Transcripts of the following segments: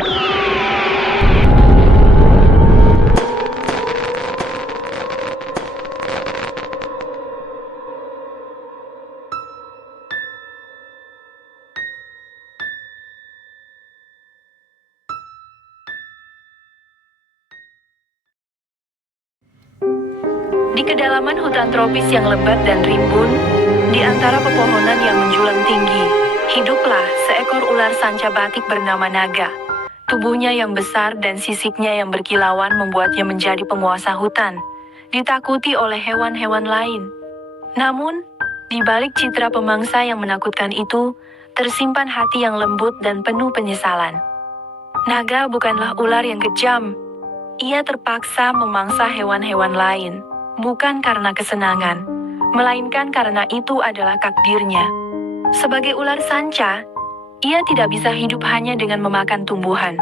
Di kedalaman hutan tropis yang lebat dan rimbun, di antara pepohonan yang menjulang tinggi, hiduplah seekor ular sanca batik bernama Naga. Tubuhnya yang besar dan sisiknya yang berkilauan membuatnya menjadi penguasa hutan, ditakuti oleh hewan-hewan lain. Namun, di balik citra pemangsa yang menakutkan itu, tersimpan hati yang lembut dan penuh penyesalan. Naga bukanlah ular yang kejam. Ia terpaksa memangsa hewan-hewan lain, bukan karena kesenangan, melainkan karena itu adalah takdirnya. Sebagai ular sanca, ia tidak bisa hidup hanya dengan memakan tumbuhan.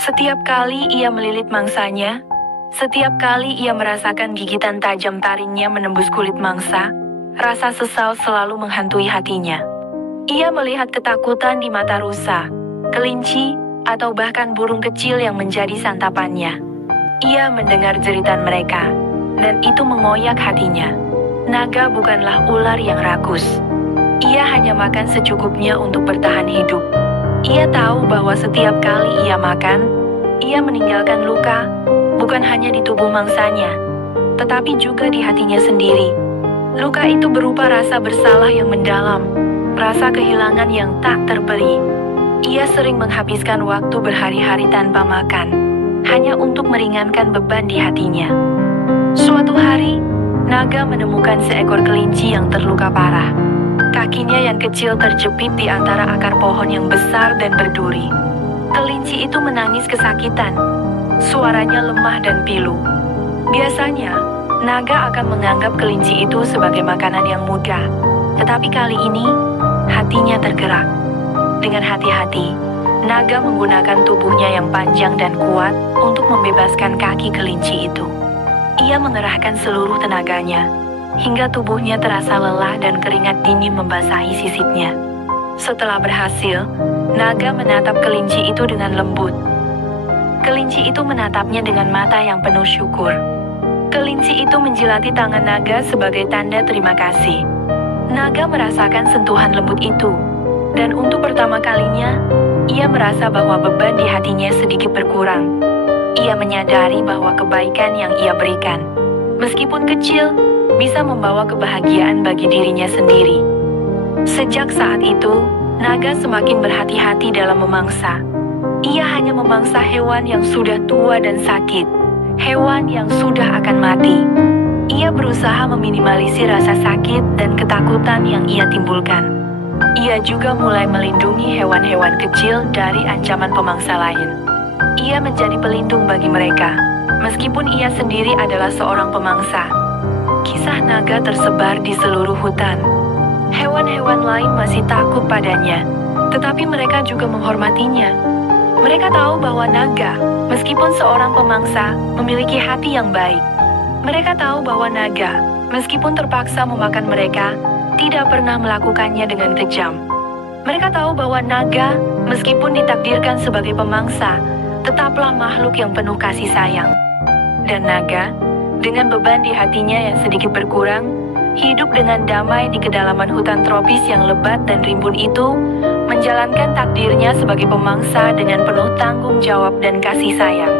Setiap kali ia melilit mangsanya, setiap kali ia merasakan gigitan tajam taringnya menembus kulit mangsa, rasa sesal selalu menghantui hatinya. Ia melihat ketakutan di mata rusa, kelinci, atau bahkan burung kecil yang menjadi santapannya. Ia mendengar jeritan mereka, dan itu mengoyak hatinya. Naga bukanlah ular yang rakus. Ia hanya makan secukupnya untuk bertahan hidup. Ia tahu bahwa setiap kali ia makan, ia meninggalkan luka, bukan hanya di tubuh mangsanya, tetapi juga di hatinya sendiri. Luka itu berupa rasa bersalah yang mendalam, rasa kehilangan yang tak terberi. Ia sering menghabiskan waktu berhari-hari tanpa makan, hanya untuk meringankan beban di hatinya. Suatu hari, Naga menemukan seekor kelinci yang terluka parah. Kakinya yang kecil terjepit di antara akar pohon yang besar dan berduri. Kelinci itu menangis kesakitan. Suaranya lemah dan pilu. Biasanya, Naga akan menganggap kelinci itu sebagai makanan yang mudah. Tetapi kali ini, hatinya tergerak. Dengan hati-hati, Naga menggunakan tubuhnya yang panjang dan kuat untuk membebaskan kaki kelinci itu. Ia mengerahkan seluruh tenaganya, hingga tubuhnya terasa lelah dan keringat dingin membasahi sisiknya. Setelah berhasil, Naga menatap kelinci itu dengan lembut. Kelinci itu menatapnya dengan mata yang penuh syukur. Kelinci itu menjilati tangan Naga sebagai tanda terima kasih. Naga merasakan sentuhan lembut itu, dan untuk pertama kalinya, ia merasa bahwa beban di hatinya sedikit berkurang. Ia menyadari bahwa kebaikan yang ia berikan, meskipun kecil, bisa membawa kebahagiaan bagi dirinya sendiri. Sejak saat itu, Naga semakin berhati-hati dalam memangsa. Ia hanya memangsa hewan yang sudah tua dan sakit, hewan yang sudah akan mati. Ia berusaha meminimalisir rasa sakit dan ketakutan yang ia timbulkan. Ia juga mulai melindungi hewan-hewan kecil dari ancaman pemangsa lain. Ia menjadi pelindung bagi mereka, meskipun ia sendiri adalah seorang pemangsa. Kisah Naga tersebar di seluruh hutan. Hewan-hewan lain masih takut padanya, tetapi mereka juga menghormatinya. Mereka tahu bahwa Naga, meskipun seorang pemangsa, memiliki hati yang baik. Mereka tahu bahwa Naga, meskipun terpaksa memakan mereka, tidak pernah melakukannya dengan kejam. Mereka tahu bahwa Naga, meskipun ditakdirkan sebagai pemangsa, tetaplah makhluk yang penuh kasih sayang. Dan Naga, dengan beban di hatinya yang sedikit berkurang, hidup dengan damai di kedalaman hutan tropis yang lebat dan rimbun itu, menjalankan takdirnya sebagai pemangsa dengan penuh tanggung jawab dan kasih sayang.